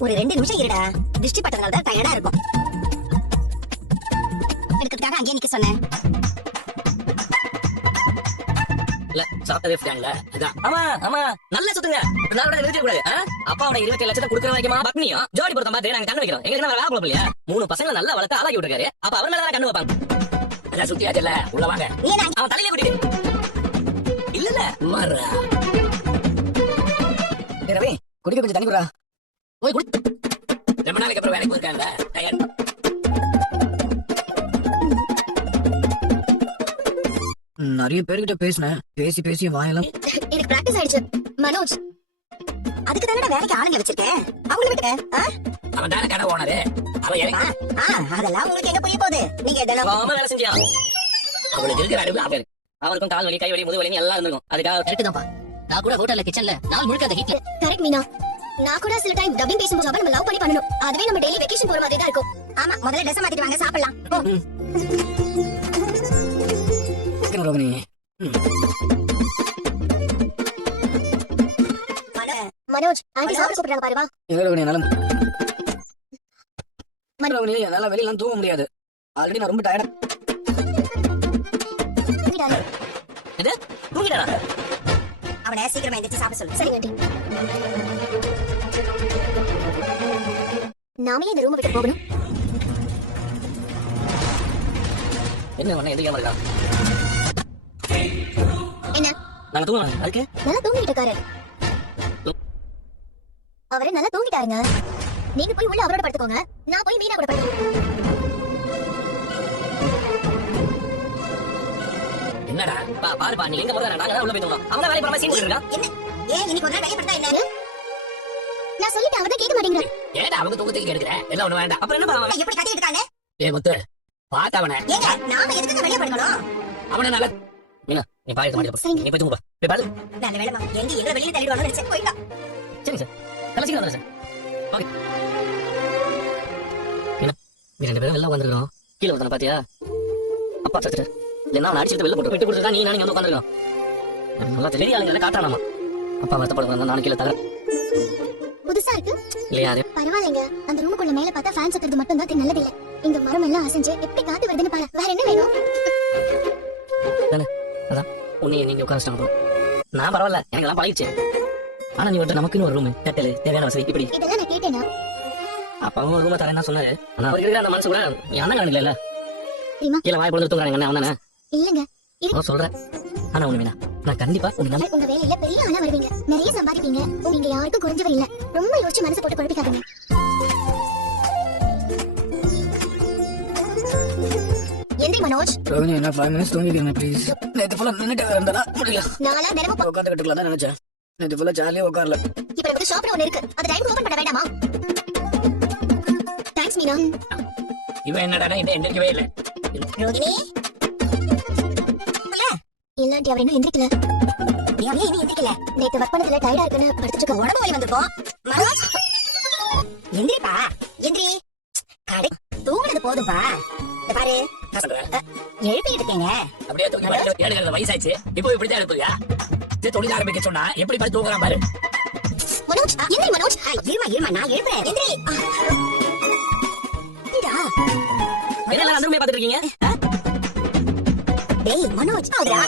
ஒரு ரெண்டு நிமிஷம் இருடா. திருஷ்டி பட்டதுனால தான் டயர்டா இருக்கும். எடுக்கிறதுக்காக அங்கேயே நிக்க சொன்னேன். சாப்பிட்டதே ஃப்ரெண்ட்ல அதான். ஆமா ஆமா. நல்லா சுத்துங்க. நாளோட நிறுத்த கூடாது. ஆ? அப்பாவோட இருபத்தி லட்சத்தை கொடுக்குற வரைக்குமா? பத்னியும் ஜோடி பொருத்தம் பார்த்து நாங்க கண்ணு வைக்கிறோம். எங்களுக்கு வேற வேலை? இல்லையா? மூணு பசங்களை நல்லா வளர்த்து ஆளாக்கி விட்டுருக்காரு. அப்ப அவர் மேல கண்ணு வைப்பாங்க? அதான் சுத்தியாச்சுல உள்ள வாங்க. நீ நான் அவன் தலையில கூட்டிட்டு. இல்ல இல்ல. ரவி குடிக்க கொஞ்சம் தண்ணி குடுறா. போய் குடி. ரொம்ப நாளைக்கு அப்புறம் வேலைக்கு இருக்காங்க நிறைய பேர்கிட்ட பேசினேன். பேசி பேசி வாயெல்லாம் எனக்கு பிராக்டிஸ் ஆயிடுச்சு. மனோஜ் அதுக்கு தானடா வேலைக்கு ஆளுங்க வச்சிருக்கேன்? அவங்கள விட்டுக்க ஆ? அவன் தானே கடை ஓனரு? அவன் ஆ, அதெல்லாம் உங்களுக்கு எங்க புரிய போகுது? நீங்க அவன் வேலை செஞ்சியா? அவளுக்கு இருக்கிற அறிவு அவன் அவருக்கும் கால் வலி கை வலி முது வலி எல்லாம் இருந்திருக்கும். அதுக்காக கரெக்ட் நான் கூட ஹோட்டல்ல கிச்சன்ல நாள் முழுக்க அந்த ஹீட்ல கரெக்ட் மீனா நான் கூட சில டைம் டப்பிங் பேசும்போது நம்ம லவ் பண்ணி பண்ணணும். அதுவே நம்ம டெய்லி வெக்கேஷன் போற மாதிரி தான் இருக்கும். ஆமா முதல்ல ட்ரெஸ் மாத்திட்டு வாங்க சாப்பிடலாம். ரோகிணி. மனோஜ் ஆண்டி சாப்பிட கூப்பிடுறாங்க பாரு வா எங்க ரோகிணி என்னால ரோகிணி என்னால வெளியெல்லாம் தூங்க முடியாது. ஆல்ரெடி நான் ரொம்ப டயர்டா. இது தூங்கிட்டானா? அவனை சீக்கிரமா எந்திரிச்சு சாப்பிட சொல்லு. சரி நாமே இந்த ரூம் விட்டு போகணும். என்ன பண்ண இருக்கா என்ன? நாங்க தூங்கலாம் அதுக்கு? நல்லா தூங்கிட்டு இருக்காரு அவரு நல்லா தூங்கிட்டாருங்க. நீங்க போய் உள்ள அவரோட படுத்துக்கோங்க. நான் போய் மீனா கூட படுத்துக்கோங்க. என்னடா? பா பாருப்பா நீ எங்க போறதா? நாங்க உள்ள போய் தூங்கலாம் அவங்க வேலை பண்ணாம சீன் போட்டுருக்கா என்ன? ஏன் இன்னைக்கு ஒரு நாள் வெளிய படுத்தா என்ன நான் சொல்லிட்டேன் அவதான் கேட்க மாட்டேங்கிறாரு ஏடா அவங்க தூக்கத்துக்கு எடுக்கிற எல்லாம் ஒண்ணு வேண்டாம். அப்புறம் என்ன அவன்? எப்படி கத்திட்டு இருக்காங்க ஏ முத்து பார்த்தவன ஏங்க நாம எதுக்கு வெளிய படுக்கணும்? அவனை நல்ல மீனா நீ பாய் மாட்டி சரிங்க. நீ போய் தூங்குப்பா. போய் பாரு. நல்ல வேலைமா எங்க எங்களை வெளிய தள்ளிடுவாங்கன்னு நினைச்சேன். போயிட்டா சரிங்க சார். கல சீக்கிரம் வந்துடுறேன் சார். ஓகே. என்ன நீ ரெண்டு பேரும் வெளில வந்துருக்கோம் கீழே ஒருத்தனை பாத்தியா? அப்பா சத்துட்டு. இல்லைன்னா அவனை அடிச்சுட்டு வெளில போட்டு விட்டு கொடுத்துருக்கா நீ நானும் வந்து உட்காந்துருக்கோம் நல்லா தெரிய ஆளுங்க காட்டானாமா அப்பா வருத்தப்படுவாங்க நானும் கீழே தரேன். புதுசா இருக்கு? இல்லையா அது? பரவாயில்லைங்க. அந்த ரூமுக்குள்ள மேல பார்த்தா ஃபேன் சத்துறது மட்டும் தான் நல்லது இல்ல இங்க மரம் எல்லாம் அசைஞ்சு எப்படி காத்து வருதுன்னு பாரு. வேற என்ன வேணும்? அதான். உன்னைய நீங்க bro. நான் பரவாயில்ல எனக்கு எல்லாம் பழகிடுச்சு. ஆனா நீ வந்து நமக்குன்னு ஒரு ரூம் கட்டல் தேவையான வசதி இப்படி. இதெல்லாம் நான் கேட்டேனா? அப்ப அவங்க ரூமை தரேன் சொன்னாரு. ஆனா அவருக்கு அந்த மனசு கூட என் அண்ணன் காணல இல்ல? கீழே வாய் பொழுது தூங்குறாங்க அண்ணன் அண்ணன் இல்லங்க. அவன் சொல்றேன். ஆனா ஒண்ணு வேணா நான் கண்டிப்பா உன்னை நம்பி உங்க வேலையில பெரிய ஆளா வருவீங்க. நிறைய சம்பாதிப்பீங்க. நீங்க யாருக்கும் குறைஞ்சவர் இல்ல. ரொம்ப யோசிச்சு மனசு போட்டு குழப்பிக்காதீங்க. எந்திரி மனோஜ். என்ன ஃபைவ் மினிட்ஸ் தூங்கிக்கிறேன் ப்ளீஸ் நேற்று ஃபுல்லா நின்றுட்டு இருந்தா முடியல. நாளா தினமும் பா- உட்காந்துக்கிட்டு இருக்கலாம் தான் நினைச்சேன். நேற்று ஃபுல்லா ஜாலியா உட்காரல. இப்ப எனக்கு ஷாப்ல ஒண்ணு இருக்கு. அது டைம் ஓபன் பண்ண வேண்டாமா? தேங்க்ஸ் மீனா. இவன் என்னடா இன்னும் எந்திரிக்கவே இல்லை. இல்லாண்டி அவர் இன்னும் எந்திரிக்கல? ஏன் இன்னும் எந்திரிக்கல. நேத்து ஒர்க் பண்ணதுல டயர்டா இருக்குன்னு படுத்துட்டு உடம்பு வலி வந்திருக்கும். மனோஜ் எந்திரிப்பா. எந்திரி. கடை தூங்குனது போதும்பா. இத பாரு. எழுப்பிட்டு இருக்கீங்க. அப்படியே தூங்கி ஏழுகிறது வயசாச்சு இப்போ இப்படிதான் எழுப்புறியா சரி தொழில் ஆரம்பிக்க சொன்னா எப்படி படுத்து தூங்குறான் பாரு. மனோஜ் எந்திரி மனோஜ். இருமா இருமா நான் எழுப்புறேன். எந்திரி. ஆ. எந்திரிடா. என்ன அந்த ரூமே பாத்துட்டு இருக்கீங்க? でいいものを使うだ。え、あの、